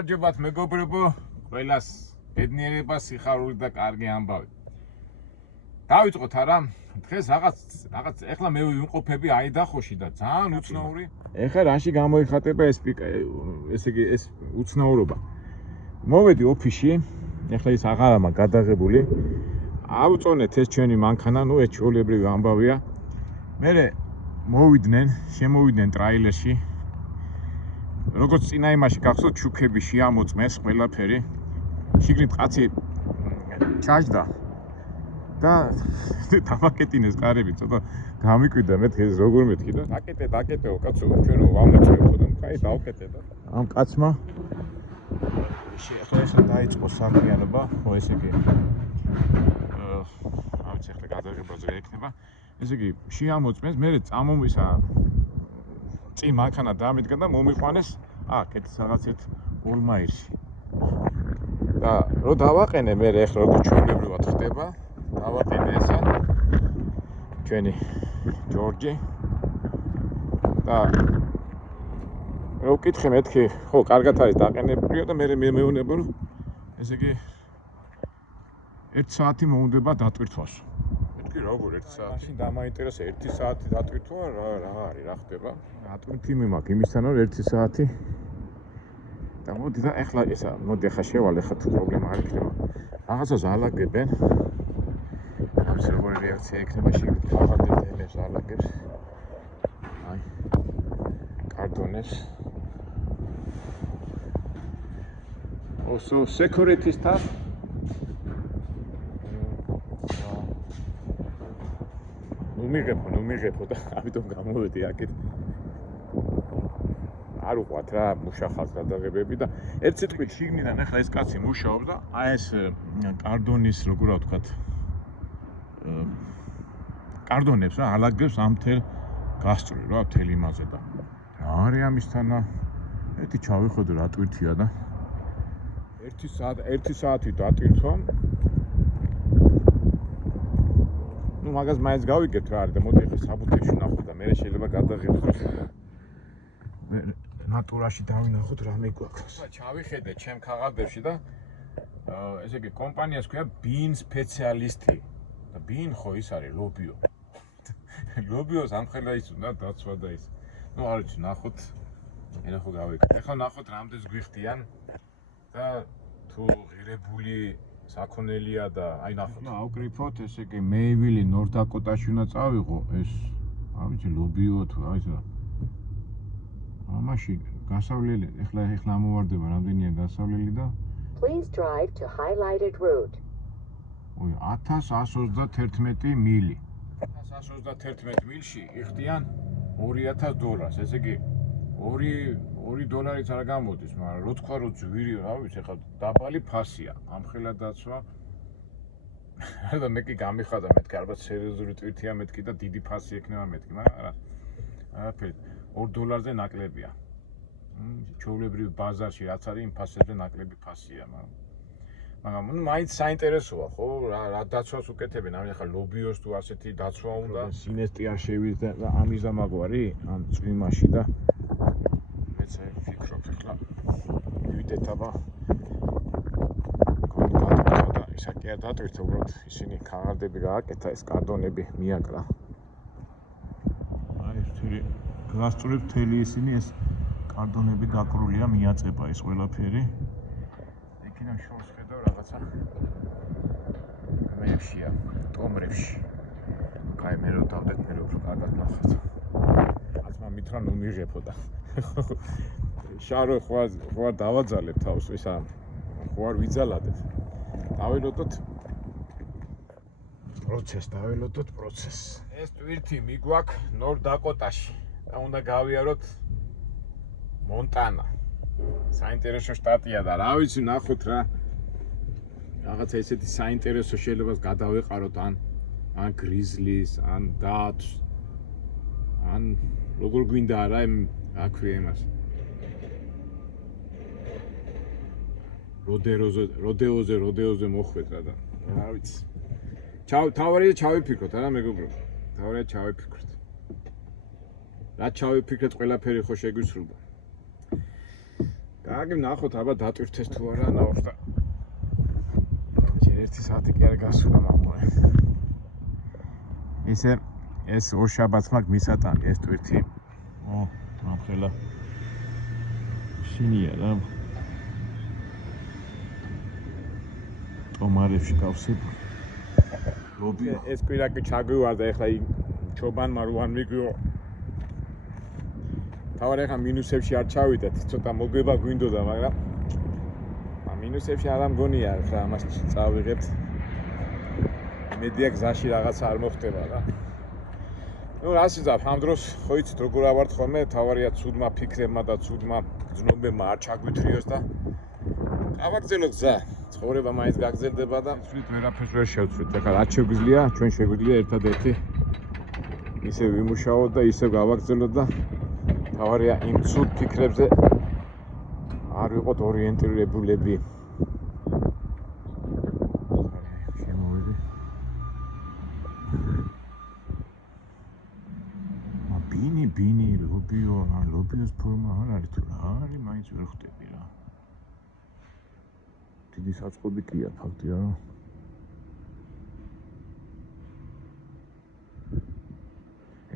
გამარჯობათ მეგობრებო, ყველას ბედნიერება, სიხარული და კარგი ამბავი. დავიწყოთ არა? დღეს რაღაც ეხლა მე ვიმყოფები აიდაჰოში და ძალიან უცნაური. ეხლა რაში გამოიხატება ეს ესე იგი ეს უცნაურობა. მოვედი ოფისში, ეხლა ის აღარა მაქვს გადაღებული. ავწონეთ ეს ჩვენი მანქანა, ეს ჩვეულებრივი ამბავია. მე შემოვიდნენ ტრაილერში. როგორც წინა იმაში გახსოვთ, შუქები შეამოწმეს ყველაფერი. შიგნით კაცი ჩაჯდა და დამაკეტინეს კარები, ცოტა გამიკვირდა მე დღეს როგორ მეთქი და დაკეტეო კაცო, ჩვენო ვამოწმებო და კაი დავკეტე და ამ კაცმა ახლა დაიწყო საქმიანობა, ხო ესე იგი ავიც ახლა გადაღებაზე ექნება. ესე იგი შეამოწმეს, მე წამომისა წინ მანქანა დამიდგა და მომიყვანეს კეთ რაღაცეთ ოლმაირში. და რო დავაყენე მე ახლა როგორც ჩვეულებრივად ხდება, დავაყენე ესა ჩვენი ჯორჯი და რო ვკითხე მეთქი, ხო, კარგად არის დაყენებულიო და მე მეუბნება რომ ესე იგი 1 საათი მოუნდება დატვირთვას. მეთქი როგორ 1 საათი? მაშინ დამაინტერესა 1 საათი დატვირთვა რა არის, რა ხდება? დატვირთი მე მაქვს იმისთან რომ 1 საათი და მოდი და ეხლა ესა მოდი ახლა შევალ ახლა თუ პრობლემა არ იქნება. რაღაცას ალაგებენ. ამის როგორი რეაქცია იქნება შეგიძლიათ ხაღარდეთ ელებს ალაგებს. აი კარტონებს. Also security stuff. ნუ მიღებო და ამიტომ გამოვედი აქეთ. არ უყვათ რა მუშახავს გადაღებები და ერთ სიტყვით შიგნიდან ახლა ეს კაცი მუშაობს და აი ეს კარდონის როგორ ვთქვათ კარდონებს რა ალაგებს ამ თელ გასწვრივ რა თელ იმაზე და რა არის ამისთანა ერთი ჩავიხედო რა ტვირთია და 1 საათი დატვირთვა ну მაგას მაინც გავიგებთ რა არის და მოდი ახლა საბუთებში ვნახოთ და მე შეიძლება გადაღებდეს ნატურაში დავინახოთ რა მეგვაქვს. ჩავიხედე ჩემ ქაღალდებში და ესე იგი კომპანიას ქვია ბინ სპეციალისტი. და ბინ ხო ის არის ლობიო. ლობიოს ამხელა ის უნდა დაცვა და ის. ну არ ვიცი, ნახოთ. მე ხო გავიგეთ. ეხლა ნახოთ რამდენს გვიხდიან და თუ ღირებული საქონელია და აი ნახოთ. და ავკრიფოთ, ესე იგი მეივილი ნორთ-დაკოტაში უნდა წავიღო ეს არ ვიცი ლობიო თუ რა ის რა. ამაში გასავლელი ეხლა ამოვარდება რამდენია გასავლელი და Please drive to highlighted route. 1131 მილი. 1131 მილში იხდიან $2000. ესე იგი $2 არ გამოდის, მაგრამ რო თქვა რომ ძვირი, რა ვიცი, ეხლა დაბალი ფასია. ამხელა დაცვა. და მე კი გამიხადა მეთქი, ალბათ სერიოზული ტვირთია მეთქი და დიდი ფასი ექნება მეთქი, მაგრამ არა. არაფერი. $2-ზე ნაკლებია. ჩვეულებრივ ბაზარში რაც არის იმ ფასებზე ნაკლები ფასია, მაგრამ მაინც საინტერესოა, ხო? რა დაცვას უკეთებენ? ამის ახლა ლობიოს თუ ასეთი დაცვა უნდა. სინესტი არ შევიდა და ამის დამაგვარი ამ წვიმაში და მეც ვფიქრობ ახლა მივიდეთ აბა. და ისა კი არ დატვირთო, უბრალოდ ისინი ქაღალდები გააკეთა, ეს კარდონები მიაკრა. აი ეს გასწრებ თელი ისინი ეს კარდონები გაკრულია, მიაწება ეს ყველაფერი. იქიდან შორს ხედავ რაღაცა მეებშია, ტომრებში. კაი, მე რო დავდეთ, მე რო კარგად ნახეთ. აცმა მითხრა ნუ მიღებო და. შარო ხო არ დავაძალებ თავს, ისა ხო არ ვიძალადეთ. დაველოდოთ პროცესს. ეს ტვირთი მიგვაქვს ნორთ-დაკოტაში. და უნდა გავიაროთ მონტანა. საინტერესო შტატია და რა ვიცი, ნახოთ რა. რაღაცა ესეთი საინტერესო შეიძლება გადავეყაროთ ან გრიზლის, ან დათს, ან როგორ გვინდა რა აქვია იმას. როდეოზე მოხვეთ რა და რა ვიცი. თავარია ჩავიფიქროთ არა მეგობრებო. თავარია ჩავიფიქროთ. რა ჩავიფიქრეთ ყველაფერი ხო შეგვისრულდა. კარგი ნახოთ აბა დატვირთეს თუ არა ნაობს და ჯერ 1 საათი კი არ გასულა მამოე ისე ეს ორ შაბათს მაგ მისატანი ეს ტვირთი ამხელა შინია რა ტომარებში გავსებ ლობი ეს კვირაკი ჩაგვივარდა ეხლა ჩობანმა რო არ მიგვიო თავარ ეხლა მინუსებში არ ჩავიდეთ ცოტა მოგება გვინდოდა მაგრამ მინუსებში არ ამგონია ხა ამას წავიღებთ მედია გზაში რაღაც არ მოხდება რა ნუ რას იზარ ამ დროს ხო იცით როგორ ავართ ხოლმე თავარია ცუდმა ფიქრებმა და ცუდმა გზნობებმა არ ჩაგვითრიოს და გავაგზელო გზა ცხოვრება მაინც გაგზელდება და ვთვლით ვერაფერს ვერ შევცვლით ეხლა რაც შეგვიძლია ჩვენ შეგვიძლია ერთადერთი ისე ვიმუშაოთ და ისე გავაგზელოთ და თავარია იმ ცუდ ფიქრებზე არ ვიყოთ ორიენტირებულები შემოვედი ბინი ლობიოს ფორმა არ არის თუ რა არის მაინც ვერ ხვდები რა დიდი საწყობი კია ფაქტია რა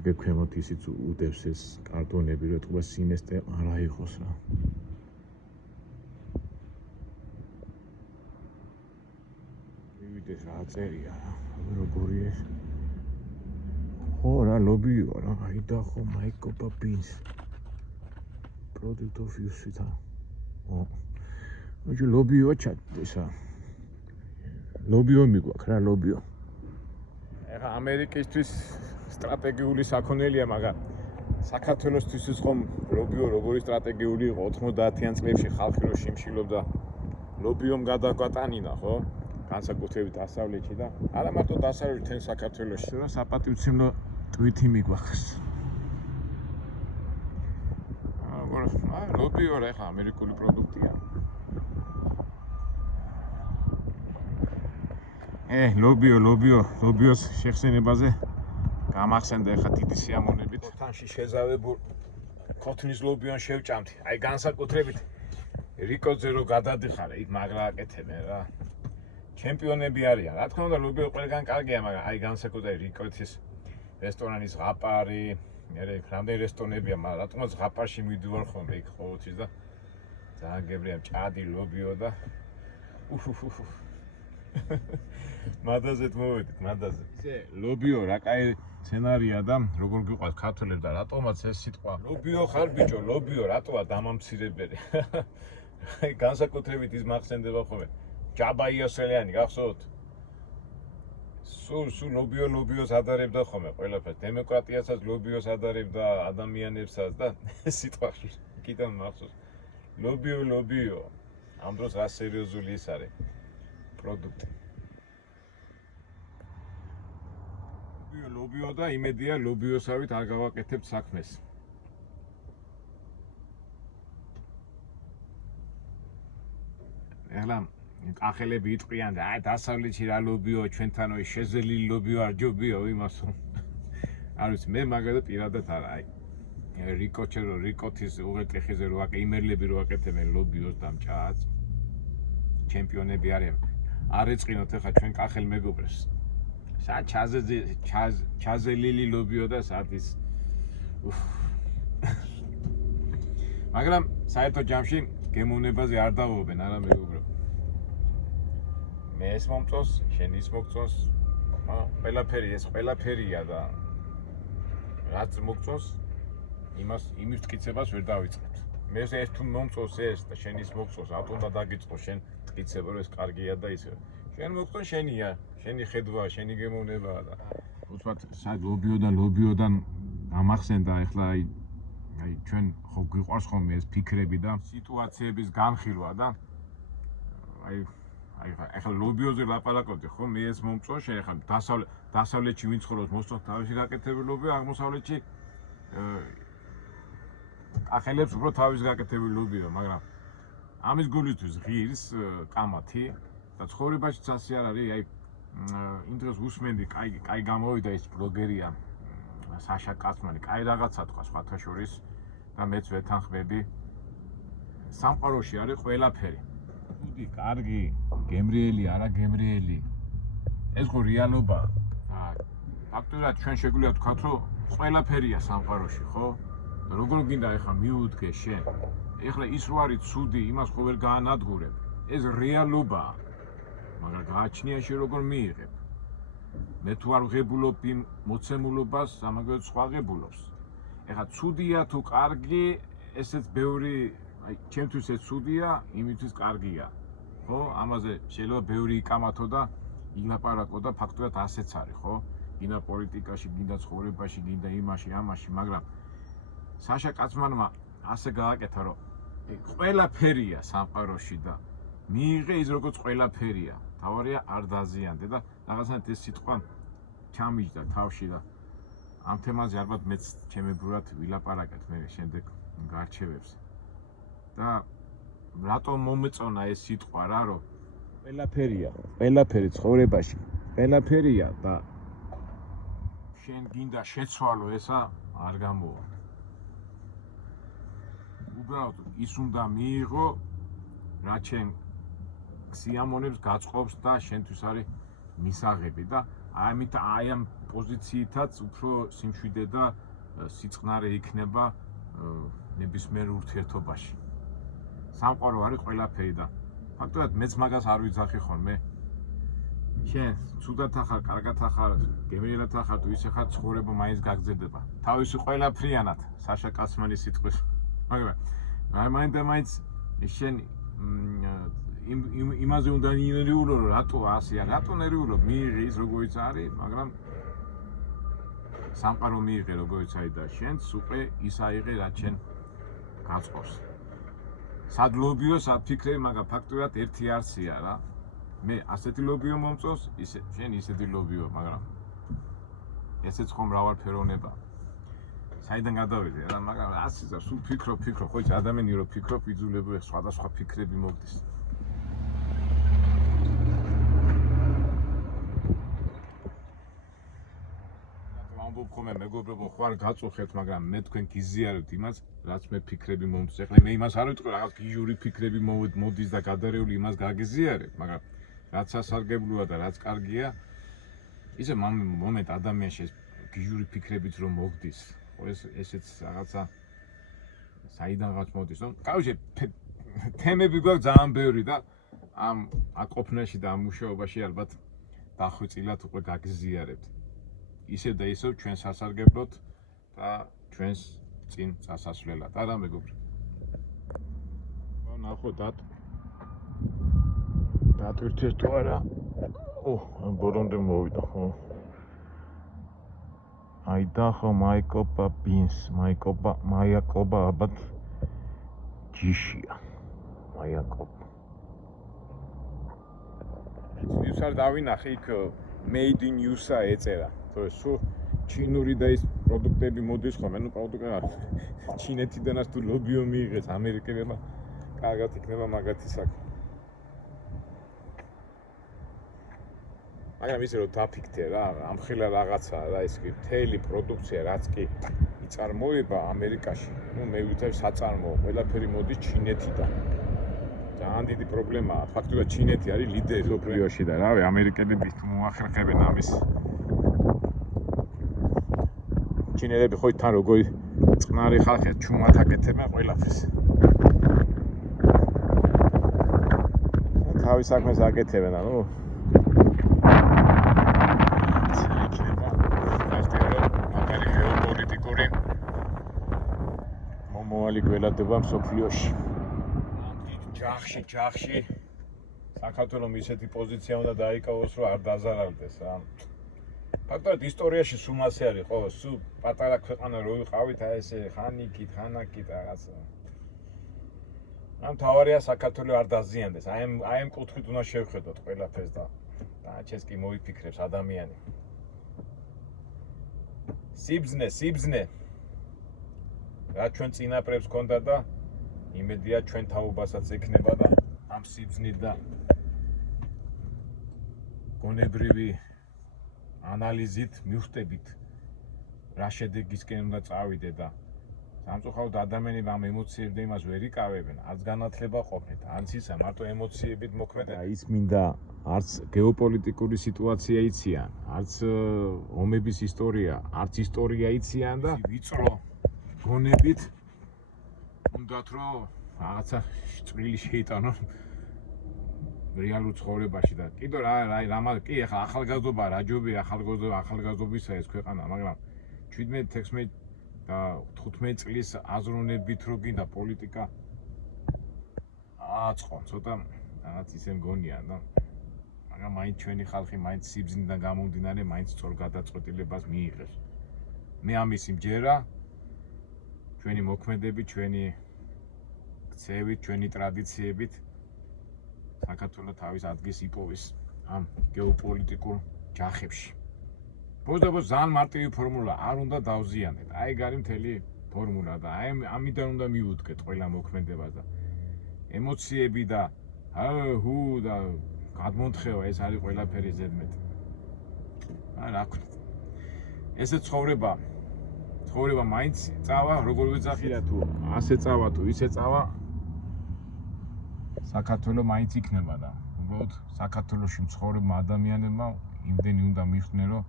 ეგ ქვემოთ ისიც უდევს ეს კარტონები რომ თქვა სიმესტე არ აიღოს რა მივიდეს რა წერია როგორი ეს ხო რა ლობიო რა აიდახო მაიკოპა ბინს product of use თა მოიჯი ლობიო ჩატესა ლობიო მიგვაქვს რა ლობიო ეხა ამერიკისთვის სტრატეგიული საქონელია მაგრამ საქართველოსთვის ხომ ლობიო როგორი სტრატეგიული იყო 90-იან წლებში ხალხი რო შიმშილობდა ლობიომ გადაგვატანინა ხო განსაკუთრებით დასავლეთში და არა მარტო დასავლეთში თენ საქართველოში რა საპატივცემლო ტვითი მიგვაქვს ლობიო რა ხა ამერიკული პროდუქტია ლობიოს შეხსენებაზე გამახსენდა ეხა დიდი სიამოვნებით ოთანში შეზავებულ ქოთნის ლობიონ შევჭამთ აი განსაკუთრებით რიკოძე რო გადადიხარ იქ მაგრა აკეთებენ რა ჩემპიონები არიან რა თქმა უნდა ლობიო ყველგან კარგია მაგრამ აი განსაკუთრებით რიკოთის რესტორანის ზღაპარი მერე რამდენი რესტორნებია მაგრამ რა თქმა უნდა ზღაპარში მივდივარ ხოლმე იქ ყოველთვის და ძალიან გებრია ჭადი ლობიო და მადაზეთ მოვედით მადაზე ისე ლობიო რა კაი სცენარია და როგორ გიყვარს ქართველებს და რატომაც ეს სიტყვა ლობიო ხარ ბიჭო ლობიო რატოა დამამცირებელი აი განსაკუთრებით ის მახსენდება ხოლმე ჯაბა იოსელიანი გახსოვთ სულ ლობიოს ადარებდა ხოლმე ყველაფერს დემოკრატიასაც ლობიოს ადარებდა ადამიანებსაც და ეს სიტყვა კიდევ მახსოვს ლობიო ამ დროს რა სერიოზული ის არის პროდუქტი ლობიო და იმედია ლობიოსავით არ გავაკეთებთ საქმეს ეხლა კახელები იტყვიან და აი დასავლეთში რა ლობიო ჩვენთანო შეზელილი ლობიო არ ჯობიო იმასო არ ვიცი მე მაგალითად პირადად არა აი რიკოთის უღელტეხიზე რო იმერლები რო აკეთებენ ლობიოს და მჭააც ჩემპიონები არიან არ ეწყინოთ ეხლა ჩვენ კახელ მეგობრებს სად ჩაზელილი ლობიო და სად ის მაგრამ საერთო ჯამში გემოვნებაზე არ დავობენ არა მეგობრო მე ეს მომწონს შენ ის მოგწონს ყველაფერი ეს ყველაფერია და რაც მოგწონს იმის მტკიცებას ვერ დავიწყებთ მე ეს თუ მომწონს ეს და შენ ის მოგწონს ატონდა დაგიწყო შენ მტკიცება რომ ეს კარგია და ისე შენ მოგწონს შენია შენი ხედვა შენი გემოვნებაა და უცბად სად ლობიოდან ამახსენდა ეხლა აი ჩვენ ხო გვიყვარს ხოლმე ეს ფიქრები და სიტუაციების განხილვა და აი ეხლა ლობიოზე ლაპარაკობდი ხო მე ეს მომწონს შენ ეხლა დასავლეთში ვინ ცხოვრობს მოსწონს თავისი გაკეთებული ლობიო აღმოსავლეთში კახელებს უფრო თავის გაკეთებული ლობიო მაგრამ ამის გულისთვის ღირს კამათი და ცხოვრებაშიც ასე არ არის აი იმ დროს უსმენდი კაი გამოვიდა ეს ბლოგერია საშა კაცმანი კაი რაღაცა თქვა სხვათა შორის და მეც ვეთანხმები სამყაროში არის ყველაფერი. Უდი, კარგი, გემრიელი, არა გემრიელი. ეს ხო რეალობაა. ფაქტობრივად ჩვენ შეგვიძლია ვთქვათ, რომ ყველაფერია სამყაროში, ხო? როგორ გინდა ეხლა მიუდგე შენ? ეხლა ის რო არის ცუდი, იმას ხო ვერ გაანადგურებ. ეს რეალობაა. მაგრამ გააჩნია როგორ მიიღებ. მე თუ არ ვღებულობ იმ მოცემულობას, სამაგერად სხვა ღებულობს. ეხლა ცუდია თუ კარგი, ესეც ბევრი, აი, ჩემთვის ეს ცუდია, იმისთვის კარგია. ხო? ამაზე შეიძლება ბევრი იკამათო და ილაპარაკო და ფაქტობრივად ასეც არის, ხო? გინდა პოლიტიკაში, გინდა ცხოვრებაში, გინდა იმაში, ამაში, მაგრამ საშა კაცმანმა ასე გააკეთა, რომ ყველაფერია სამყაროში და მიიღე ის როგორც ყველაფერია. თავარია არ დაზიანდე და რაღაცნაირად ეს სიტყვა ჩამიჯდა თავში და ამ თემაზე ალბათ მეც ჩემებრურად ვილაპარაკეთ მე შემდეგ გარჩევებს. და რატომ მომეწონა ეს სიტყვა რა, რომ ყველაფერია, ყველაფერი ცხოვრებაში, ყველაფერია და შენ გინდა შეცვალო ესა არ გამოვა. უბრალოდ ის უნდა მიიღო, რა ჩემ სიამონებს გაწყობს და შენთვის არის მისაღები და აი ამ პოზიციითაც უფრო სიმშვიდე და სიწყნარე იქნება ნებისმიერ ურთიერთობაში. სამყარო არის ყველაფერი და ფაქტობრივად მეც მაგას არ ვიძახი ხოლმე. შენ ცუდად ახარ, კარგად ახარ, გემრიელად ახარ, თუ ისე ხარ, ცხოვრება მაინც გაგრძელდება. თავისი ყველაფრიანად, საშა კაცმანის სიტყვის. მაგრამ მაინც შენ იმაზე უნდა ნერვიულო, რომ რატო ასე არის, რატო ნერვიულობ, მიიღე ის როგორიც არის, მაგრამ სამყარო მიიღე როგორიც არის და შენც უკვე ის აიღე, რაც შენ გაწყობს. სად ლობიო, სად ფიქრები, მაგრამ ფაქტობრივად ერთი არსია რა. მე ასეთი ლობიო მომწონს, შენ ისეთი ლობიო, მაგრამ ესეც ხომ მრავალფეროვნება. საიდან გადავედი რა, მაგრამ ასე და სულ ფიქრო, ხო იცი ადამიანი რო ფიქრობ, იძულებული სხვადასხვა ფიქრები მოგდის. ამბობ ხოლმე მეგობრებო, ხო არ გაწუხებთ, მაგრამ მე თქვენ გიზიარებთ იმას, რაც მე ფიქრები მომდის. ეხლა მე იმას არ ვიტყვი, რაღაც გიჟური ფიქრები მოდის და გადარეული იმას გაგიზიარებ, მაგრამ რაც სასარგებლოა და რაც კარგია, ისე მომენტ ადამიანში ეს გიჟური ფიქრებით რომ მოგდის, ხო ესეც რაღაცა საიდანღაც მოდის, რომ კავშირი თემები გვაქვს ძალიან ბევრი და ამ აკოფნაში და ამ მუშაობაში ალბათ დახვეწილად უკვე გაგზიარებთ. ისევ და ისევ ჩვენ სასარგებლოდ და ჩვენს წინ წასასვლელად. არა მეგობრებო. ნახო დატვირთეს თუ არა. ბოლომდე მოვიდა ხო. აიდახო მაიკოპა ბინს, მაიაკობა ალბათ ჯიშია. მაიაკობა. ის არ დავინახე იქ made in USA ეწერა. თორე სულ ჩინური და ის პროდუქტები მოდის ხოლმე, ნუ პროდუქტები ჩინეთიდანაც თუ ლობიო მიიღეს ამერიკელებმა, კარგად იქნება მაგათი საქმე. მაგრამ ისე რომ დაფიქრდე რა, ამხელა რაღაცა რა ის კი მთელი პროდუქცია რაც კი იწარმოება ამერიკაში, ნუ მე ვიტყვი საწარმოო, ყველაფერი მოდის ჩინეთიდან. ძალიან დიდი პრობლემაა, ფაქტობრივად ჩინეთი არის ლიდერი მსოფლიოში და რავი, ამერიკელები თუ მოახერხებენ ამის ჩინელები ხო თან როგორი წყნარი ხალხია, ჩუმად აკეთებენ ყველაფერს. თავის საქმეს აკეთებენ, ანუ მომავალი გველადება მსოფლიოში. ჯახში საქართველოს ისეთი პოზიცია უნდა დაიკავოს, რომ არ დაზარალდეს რა. ფაქტობრივად ისტორიაში სულ ასე არის, ხო, სულ პატარა ქვეყანა რო ვიყავით, აი ესე ხანიკით რაღაცა. ამ თავარია საქართველოს არ დაზიანდეს. აი ამ კუთხით უნდა შევხედოთ ყველაფერს და ჩეს კი მოიფიქრებს ადამიანი. სიბზნე. რა ჩვენ წინაპრებს ქონდა და იმედია ჩვენ თაობასაც ექნება და ამ სიბზნით და გონებრივი ანალიზით მივხვდებით რა შედეგისკენ უნდა წავიდე და სამწუხაროდ ადამიანები ამ ემოციებთან იმას ვერ იკავებენ, არც განათლება ყოფნით, არც ისა მარტო ემოციებით მოქმედება. ის მინდა არც გეოპოლიტიკური სიტუაცია იციან, არც ომების ისტორია, არც ისტორია იციან და ვიწრო გონებით უნდათ რომ რაღაცა წვრილი შეიტანონ რეალურ ცხოვრებაში და კიდევ კი ახლა ახალგაზრდობა რა ჯობია ახალგაზრდობისა ეს ქვეყანა, მაგრამ 17-16 და 15 წლის აზროვნებით რო გინდა პოლიტიკა აწყო ცოტა რაღაც ისე მგონია და მაგრამ მაინც ჩვენი ხალხი მაინც სიბრძნიდან გამომდინარე მაინც სწორ გადაწყვეტილებას მიიღებს. მე ამისი მჯერა ჩვენი მოქმედებით, ჩვენი ქცევით, ჩვენი ტრადიციებით საქართველოს თავის ადგილს იპოვის ამ გეოპოლიტიკურ ჯახებში. ბოზ-ბოზ ძალიან მარტივი ფორმულა არ უნდა დავზიანეთ. აი გარი მთელი ფორმულა და აი ამიდან უნდა მიუდგეთ ყველა მოქმედებას და ემოციები და ჰუ და გადმონთხევა ეს არის ყველაფერი ზედმეტი. რა ქვია. ესე ცხოვრება მაინც წავა, როგორ ვეძახია თუ ასე წავა თუ ისე წავა საქართველოს მაინც იქნება და უბრალოდ საქართველოში მცხოვრებმა ადამიანებმა იმდენი უნდა მიხვდნენ რომ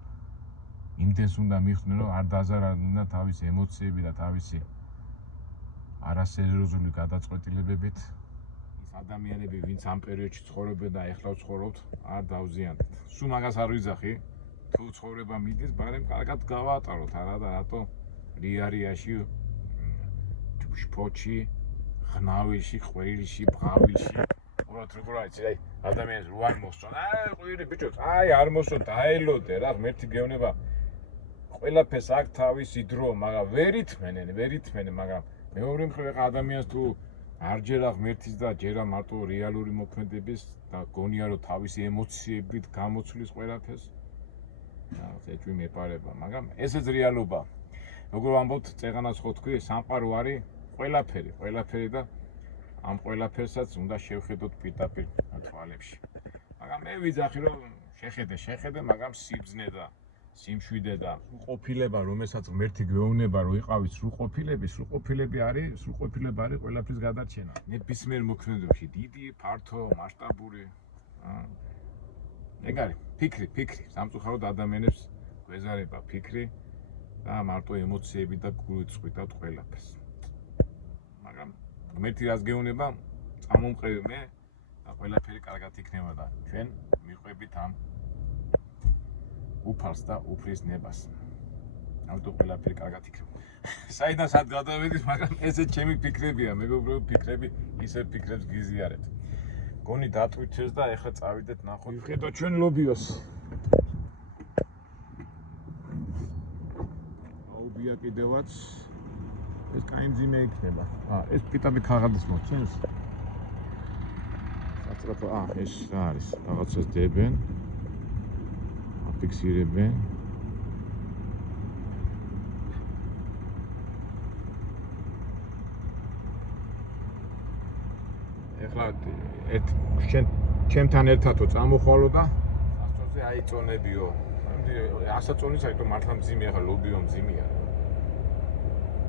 იმდენს უნდა მიხვდნენ რომ არ დაზარალდნენ თავისი ემოციები და თავისი არასერიოზული გადაწყვეტილებებით ის ადამიანები ვინც ამ პერიოდში ცხოვრობენ და ეხლა ცხოვრობთ არ დავზიანდეთ. სულ მაგას არ ვიძახი თუ ცხოვრება მიდის, მაგრამ კარგად გავატაროთ არა და რატო რიარიაში შფოჩი ღნავილში, ხვეილში, ბღავილში უბრალოდ როგორ არის აი ადამიანს რო არ მოსწონ აი ყვირი ბიჭო აი არ მოსწონ დაელოდე რა ღმერთი გეუბნება ყველაფერს აქ თავისი დრო მაგრამ ვერ ითმენენ მაგრამ მეორე მხრივ ახლა ადამიანს თუ არ ჯერა ღმერთის და ჯერა მარტო რეალური მოქმედების და გონია რომ თავისი ემოციებით გამოცვლის ყველაფერს რაღაც ეჭვი მეპარება მაგრამ ესეც რეალობა როგორ ვამბობთ წეღანას ხო თქვი სამყარო არის ყველაფერი და ამ ყველაფერსაც უნდა შევხედოთ პირდაპირ თვალებში. მაგრამ მე ვიძახი რომ შეხედე, მაგრამ სიბრძნე და სიმშვიდე და სრულყოფილება, რომელსაც ღმერთი გვეუბნება, რომ იყავის სრულყოფილება არის ყველაფრის გადარჩენა. ნებისმიერ მოქმედებაში დიდი, ფართო, მასშტაბური ეგ არის ფიქრი, სამწუხაროდ ადამიანებს გვეზარება ფიქრი და მარტო ემოციები და გულწყვეტად ყველაფერს. მაგრამ ღმერთი რას გეუბნება, წამომყევი მე და ყველაფერი კარგად იქნება და ჩვენ მიყვებით ამ უფალს და უფლის ნებას. ამიტომ ყველაფერი კარგად იქნება. საიდან სად გადავედით, მაგრამ ესეც ჩემი ფიქრებია, მეგობრებო, ფიქრები ისე ფიქრებს გიზიარეთ. გონი დატვირთეს და ეხლა წავიდეთ ნახოთ. ვიხედოთ ჩვენ ლობიოს. აუბია კიდევაც ეს კაი მძიმე იქნება. ეს პიტაპი ქაღალდის მოწენს. საწრაფო, ეს რა არის? რაღაცას დებენ. აფიქსირებენ. ეხლა ჩემთან ერთადო წამოხვალო და სასწორზე აიწონებიო. ასაწონის აიტო მართლა მძიმე, ახლა ლობიო მძიმეა.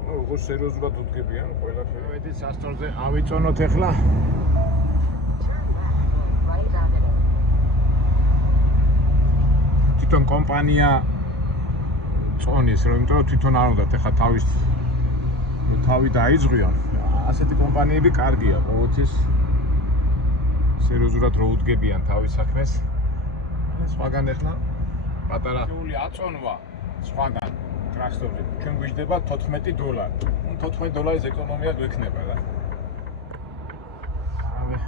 როგორ სერიოზულად უდგებიან ყველაფერი. ვედი სასწორზე ავიწონოთ ეხლა. თვითონ კომპანია წონის, რომ იმიტომ თვითონ არ უნდათ ეხლა თავი დაიძღვიონ. ასეთი კომპანიები კარგია, ყოველთვის სერიოზულად რო უდგებიან თავის საქმეს. სხვაგან ეხლა პატარა აწონვა სხვაგან ტრაქტორზე ჩვენ გვიждდება $14. $14 ეკონომია გვექნება რა. ავე.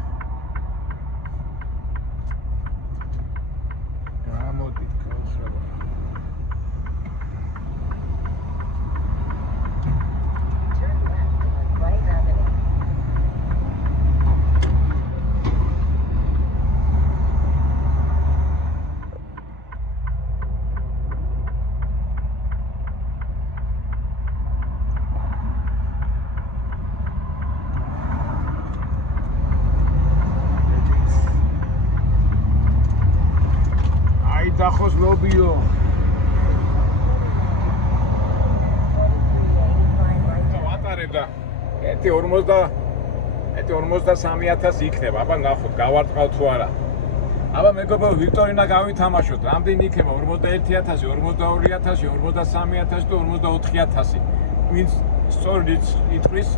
გამოდით ქალხება. დახოს ლობიო. ვიყარებ და ერთი 53,000 იქნება. აბა ნახოთ, გავარტყავ თუ არა. აბა მეგობრებო, ვიქტორინა გავითამაშოთ. რამდენი იქნება? 41,000, 42,000, 43,000 და 44,000. ვინც სწორ იტყვის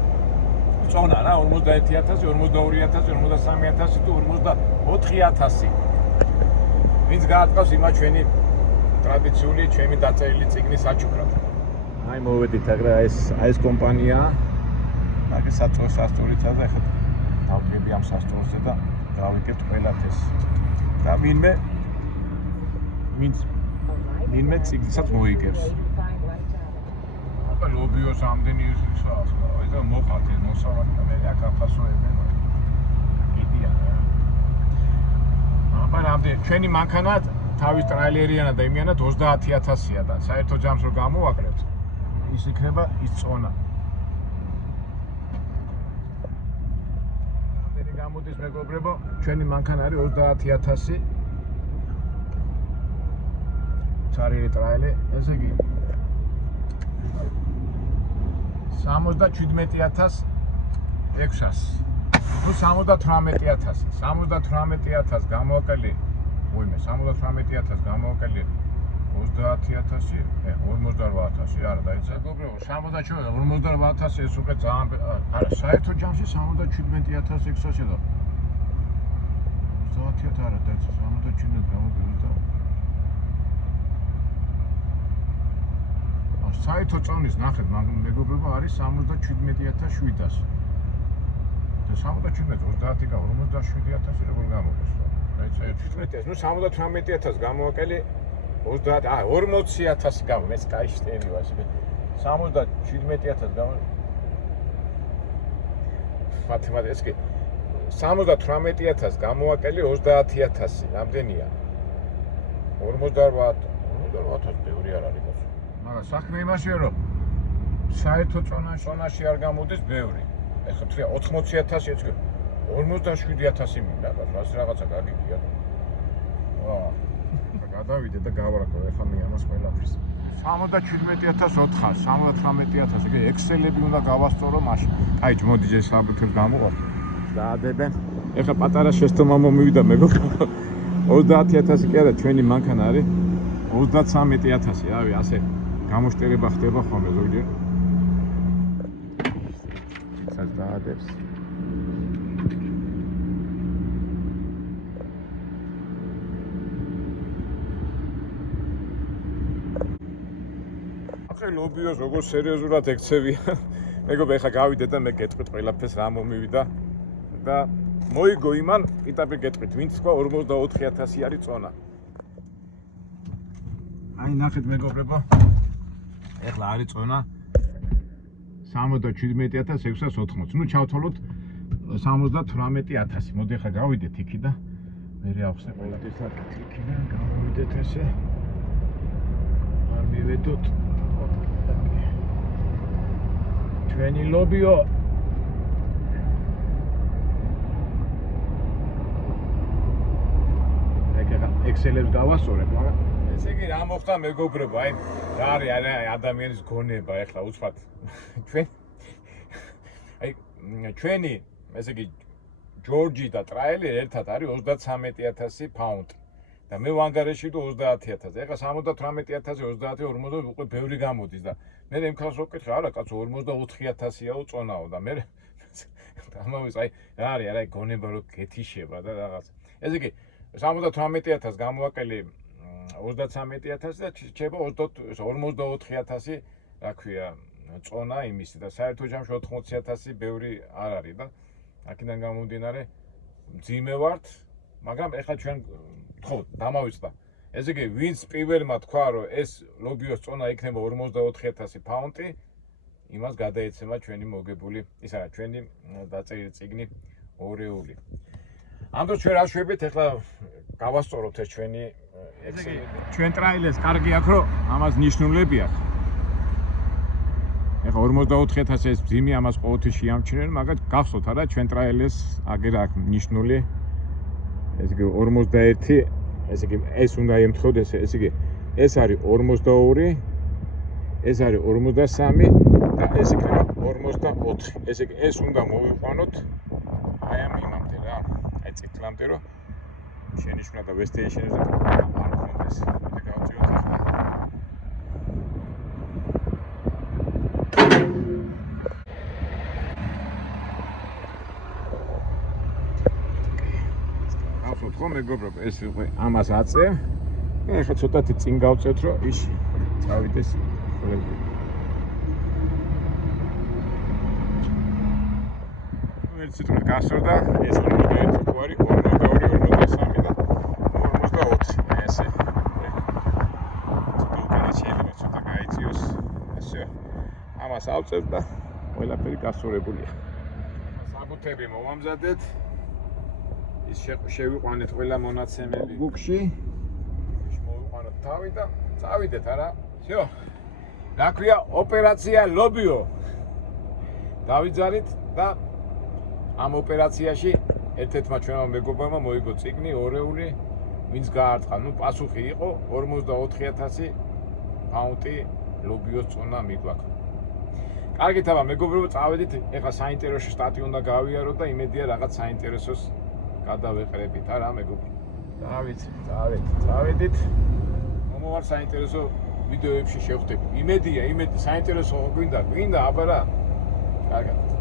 წონა რა, 41,000, 42,000, 43,000 და 44,000. ვინც გაატყავს იმა ჩვენი ტრადიციული ჩემი დაწერილი წიგნი საჩუქრად. აი მოვედით აგრა ეს კომპანია. მაგე სასწაულიც და ეხლა დავდგები ამ სასწაულზე და გავიგებთ ყველაფერს. და ვინმე წიგნსაც მოიგებს. აბა ლობიოს ამდენი ისაა, აი და მოყავთ ეს მოსავალი და მე აქ აფასოებენ. გიდია რა. აბა რამდენი ჩვენი მანქანა თავის ტრაილერიანა და იმიანად 30,000-ია და საერთო ჯამს რო გამოვაკლებთ, ის იქნება ის წონა. რამდენი გამოდის მეგობრებო, ჩვენი მანქანა არის 30,000. წარირი ტრაილე, ესე იგი 77,600. თუ 78,000 გამოვაკელი, ვინმე 78,000 გამოვაკელი 30,000, 48,000 არა დაიცა მეგობრებო, 48,000 ეს უკვე ძალიან არა, საერთო ჯამში 77,600 და 30,000 არა დაიცა 77 გამოვაკელი და საერთო წონის ნახეთ მეგობრებო არის 77,700 და 77 30 და 47,000 როგორ გამოდის რა? დაიცა 17,000, ნუ 78,000 გამოვაკელი 40,000 გამო, მეც კაიშტენი ვარ, 77,000 გამო. მათემატიკას კი 78,000 გამოვაკელი 30,000, რამდენია? 48,000 ბევრი არ არის. მაგრამ საქმე იმაშია, რომ საერთო წონაში არ გამოდის ბევრი. ეხლა თქვია 80,000 ეც 47,000 მინდა, მას რაღაცა გაგიგია. ვა. გადავიდე და გავარაკო ეხლა მე ამას ყველაფერს. 77,400, 78,000, იგი ექსელები უნდა გავასწორო მაშინ. აი, მოდი ეს საბუთებს გამოვარ. დაადებენ. ეხლა პატარა შეცდომა მომივიდა მეგობრებო. 30,000 კი არა, ჩვენი მანქანა არის 33,000, რავი, ასე გამოშტერება ხდება ხოლმე ზოგჯერ. იცას დაადებს. ლობიოს როგორ სერიოზულად ექცევია. მეგობრებო, ეხლა გავიდე და მე გეტყვით ყველაფერს რა მომივიდა და მოიგო იმან, პიტაპირ გეტყვით, ვინც თქვა 44,000 არის წონა. აი ნახეთ მეგობრებო. ეხლა არის წონა 77,680. ნუ ჩავთვალოთ 78,000. მოდი ეხლა გავიდეთ იქი და მე ახსნე ყველაფერს იქიდან გავიდეთ ესე. არ მივედოთ ჩვენი ლობიო. ექსელებს გავასწორებ, მაგრამ ესე იგი რა მოხდა მეგობრებო, აი რა არის ადამიანის გონება ეხლა უცბად ჩვენი ესე იგი ჯორჯი და ტრაილი ერთად არის 33,000 ფაუნდი და მე ვანგარეში თუ 30,000. ეხლა 78,000 30 40 უკვე ბევრი გამოდის და მე იმქავს ვკითხე, არა კაცო 44,000-აო წონაო და მე ამავე აი რა არის არა გონება რომ გეთიშება და რაღაც. ესე იგი 78,000 გამოვაკელი 33,000 და ჩება 44,000 რა ქვია წონა იმისი და საერთო ჯამში 80,000 ბევრი არ არის და აქედან გამომდინარე მძიმე ვართ, მაგრამ ეხლა ჩვენ ხო დამავიწყდა. ესე იგი ვინც პირველმა თქვა რომ ეს ლობიოს წონა იქნება 44,000 ფაუნდი, იმას გადაეცემა ჩვენი მოგებული, ის არა ჩვენი დაწერილი წიგნი ორეული. ამ დროს ჩვენ რა შვებით, ეხლა გავასწოროთ ეს ჩვენი ექსელები. ჩვენ ტრაილერს კარგი აქვს რომ ამას ნიშნულები აქვს. ეხლა 44,000 ეს მძიმე ამას ყოველთვის შეამჩნევენ, მაგრამ გახსოვთ არა ჩვენ ტრაილერს აგერ აქვს ნიშნული ესე იგი 41, ესე იგი ეს უნდა ემთხვეოდეს, ესე იგი ეს არის 42, ეს არის 43 და ეს იქნება 44. ესე იგი ეს უნდა მოვიყვანოთ აი ამ იმამდე რა. აი წითლამდე რომ შენიშვნა და ვესტეიშენზე არ გქონდეს. მე გავწიოთ ახლა. გავხსოვთ ხო მეგობრებო, ეს იყო ამას აწე. ეხლა ცოტათი წინ გავწევთ რომ ის წავიდეს ხოლმე. ერთ სიტყვით გასწორდა ეს 41 გვარი 42 43 და 44 ესე. თუმცა შეიძლება ცოტა გაიწიოს ასე. ამას ავწევ და ყველაფერი გასწორებულია. საბუთები მოვამზადეთ. ის შევიყვანეთ ყველა მონაცემები გუგში. მოვიყვანოთ თავი და წავიდეთ არა. всё. რა ქვია ოპერაცია ლობიო. დავიძალით და ამ ოპერაციაში ერთ-ერთმა ჩვენმა მეგობრებმა მოიგო წიგნი ორეული ვინც გაარტყა. ნუ პასუხი იყო 44000 პაუნდი ლობიოს წონა მიგვაქვს. კარგით აბა მეგობრებო წავედით ეხლა საინტერესო სტატი უნდა გავიაროთ და იმედია რაღაც საინტერესოს გადავეყრებით არა მეგობრებო. წავედით. მომავალ საინტერესო ვიდეოებში შევხვდებით. იმედი საინტერესო გვინდა აბა რა. კარგად